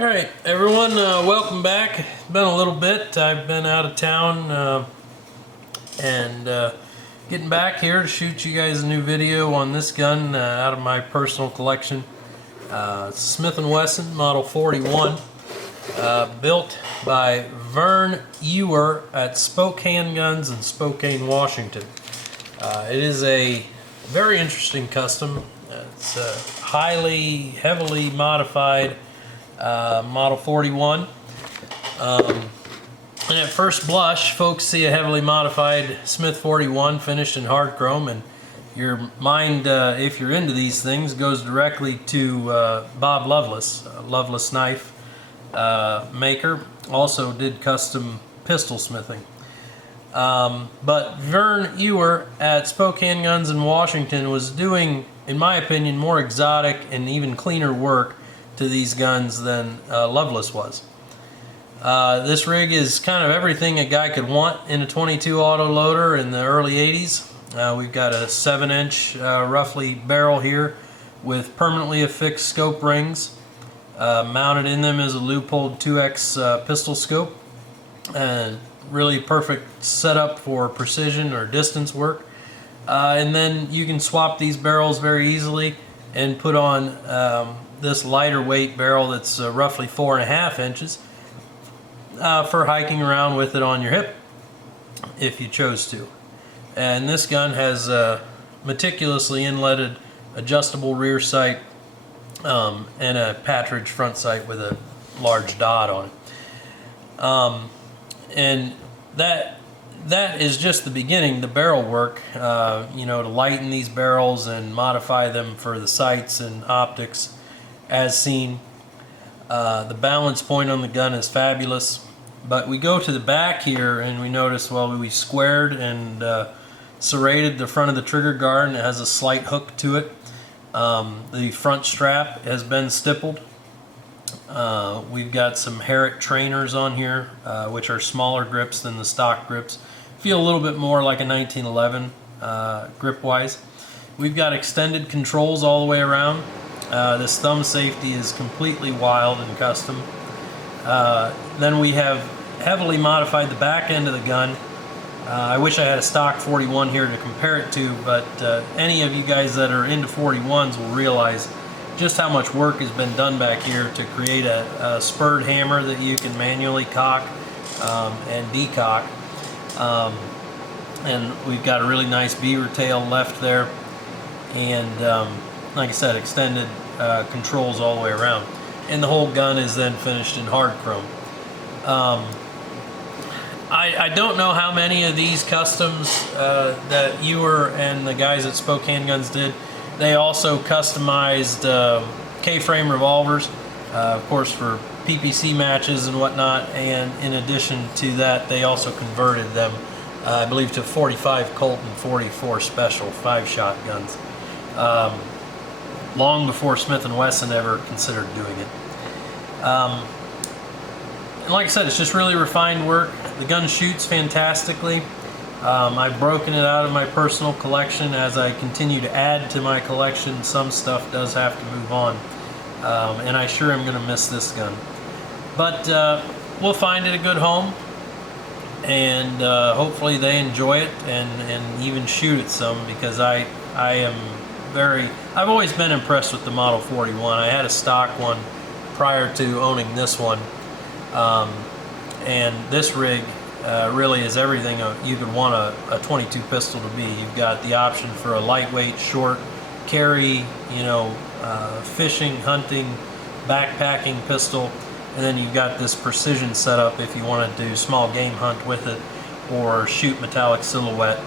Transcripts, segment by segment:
Alright everyone, welcome back. It's been a little bit. I've been out of town and getting back here to shoot you guys a new video on this gun out of my personal collection. Smith Wesson Model 41, built by Vern Ewer at Spokhandguns in Spokane, Washington. It is a very interesting custom. It's a heavily modified Model 41. And at first blush, folks see a heavily modified Smith 41 finished in hard chrome, and your mind, if you're into these things, goes directly to Bob Loveless, Loveless knife maker. Also did custom pistol smithing. But Vern Ewer at Spokhandguns in Washington was doing, in my opinion, more exotic and even cleaner work to these guns than Loveless was. This rig is kind of everything a guy could want in a 22 auto loader in the early 80s. We've got a 7-inch roughly barrel here with permanently affixed scope rings. Mounted in them is a Leupold 2X pistol scope, and really perfect setup for precision or distance work. And then you can swap these barrels very easily and put on this lighter weight barrel that's roughly 4.5 inches for hiking around with it on your hip if you chose to. And this gun has a meticulously inletted adjustable rear sight and a Patridge front sight with a large dot on it. And that is just the beginning, the barrel work, you know, to lighten these barrels and modify them for the sights and optics as seen. The balance point on the gun is fabulous. But we go to the back here and we notice, well, we squared and serrated the front of the trigger guard, and it has a slight hook to it. The front strap has been stippled. We've got some Herrick trainers on here, which are smaller grips than the stock grips. Feel a little bit more like a 1911 grip wise. We've got extended controls all the way around. This thumb safety is completely wild and custom. Then we have heavily modified the back end of the gun. I wish I had a stock 41 here to compare it to, but any of you guys that are into 41s will realize just how much work has been done back here to create a spurred hammer that you can manually cock and decock. And we've got a really nice beaver tail left there, and like I said, extended controls all the way around. And the whole gun is then finished in hard chrome. I don't know how many of these customs that Ewer and the guys at Spokhandguns did. They also customized K-frame revolvers, of course, for PPC matches and whatnot. And in addition to that, they also converted them, I believe, to 45 Colt and 44 Special 5-shot guns. Long before Smith & Wesson ever considered doing it. And like I said, it's just really refined work. The gun shoots fantastically. I've broken it out of my personal collection. As I continue to add to my collection, some stuff does have to move on. And I sure am going to miss this gun. But we'll find it a good home. And hopefully they enjoy it and even shoot it some, because I am I've always been impressed with the Model 41. I had a stock one prior to owning this one, and this rig really is everything you could want a 22 pistol to be. You've got the option for a lightweight, short carry, you know, fishing, hunting, backpacking pistol, and then you've got this precision setup if you want to do small game hunt with it, or shoot metallic silhouette,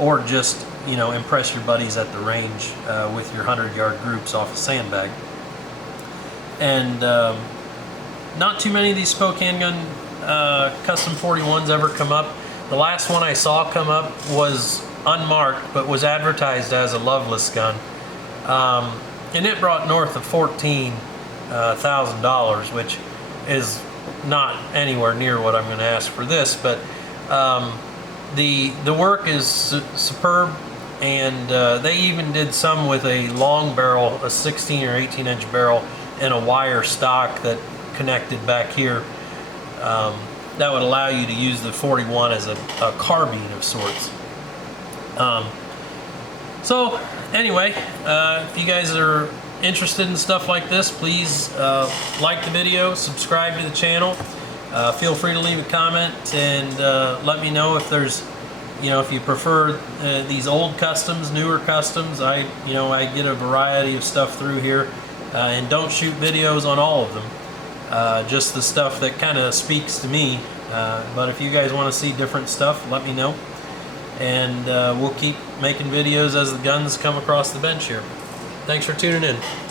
or just, you know, impress your buddies at the range with your 100-yard groups off a sandbag. And not too many of these Spokhandgun custom 41s ever come up. The last one I saw come up was unmarked, but was advertised as a Loveless gun, and it brought north of $14,000, which is not anywhere near what I'm going to ask for this. But the work is superb. And they even did some with a long barrel, a 16 or 18 inch barrel and a wire stock that connected back here. That would allow you to use the 41 as a carbine of sorts. So anyway, if you guys are interested in stuff like this, please like the video, subscribe to the channel. Feel free to leave a comment and let me know if there's, if you prefer these old customs, newer customs. I get a variety of stuff through here, and don't shoot videos on all of them. Just the stuff that kind of speaks to me. But if you guys want to see different stuff, let me know. And we'll keep making videos as the guns come across the bench here. Thanks for tuning in.